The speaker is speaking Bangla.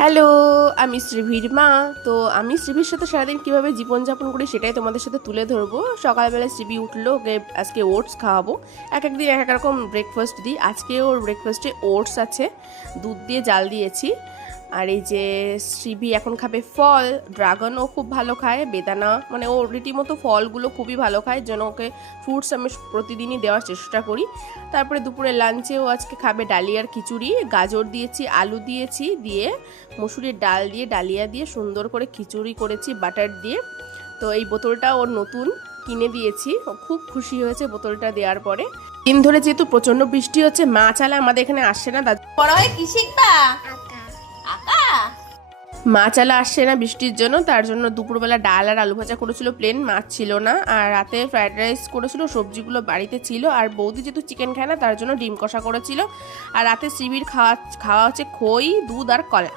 হ্যালো, আমি শ্রীভির মা। তো আমি শ্রীভির সাথে সারাদিন কীভাবে জীবনযাপন করি সেটাই তোমাদের সাথে তুলে ধরবো। সকালবেলায় শ্রীভি উঠলো, ওকে আজকে ওটস খাওয়াবো। এক এক দিন এক এক রকম ব্রেকফাস্ট দিই। আজকে ওর ব্রেকফাস্টে ওটস আছে, দুধ দিয়ে জাল দিয়েছি। আর এই যে শ্রীভি এখন খাবে ফল, ড্রাগনও খুব ভালো খায়, বেদানা, মানে ও রীতিমতো ফলগুলো খুবই ভালো খায়, যেন ওকে ফ্রুটস আমি প্রতিদিনই দেওয়ার চেষ্টা করি। তারপরে দুপুরে লাঞ্চেও আজকে খাবে ডালিয়ার খিচুড়ি, গাজর দিয়েছি, আলু দিয়েছি, দিয়ে মসুরির ডাল দিয়ে ডালিয়া দিয়ে সুন্দর করে খিচুড়ি করেছি বাটার দিয়ে। তো এই বোতলটা ওর নতুন কিনে দিয়েছি, ও খুব খুশি হয়েছে বোতলটা দেওয়ার পরে। দিন ধরে যেহেতু প্রচন্ড বৃষ্টি হচ্ছে, মা চালা আমাদের এখানে আসছে না, বড় হয়ে কি শিখবা? আঁকা। মা চালা আসছে না বৃষ্টির জন্য, তার জন্য দুপুরবেলা ডাল আর আলু ভাজা করেছিল, প্লেন, মাছ ছিল না। আর রাতে ফ্রাইড রাইস করেছিল, সবজিগুলো বাড়িতে ছিল। আর বৌদি যেহেতু চিকেন খায় না, তার জন্য ডিম কষা করেছিল। আর রাতে শ্রীভির খাওয়া হচ্ছে খই, দুধ আর কলা।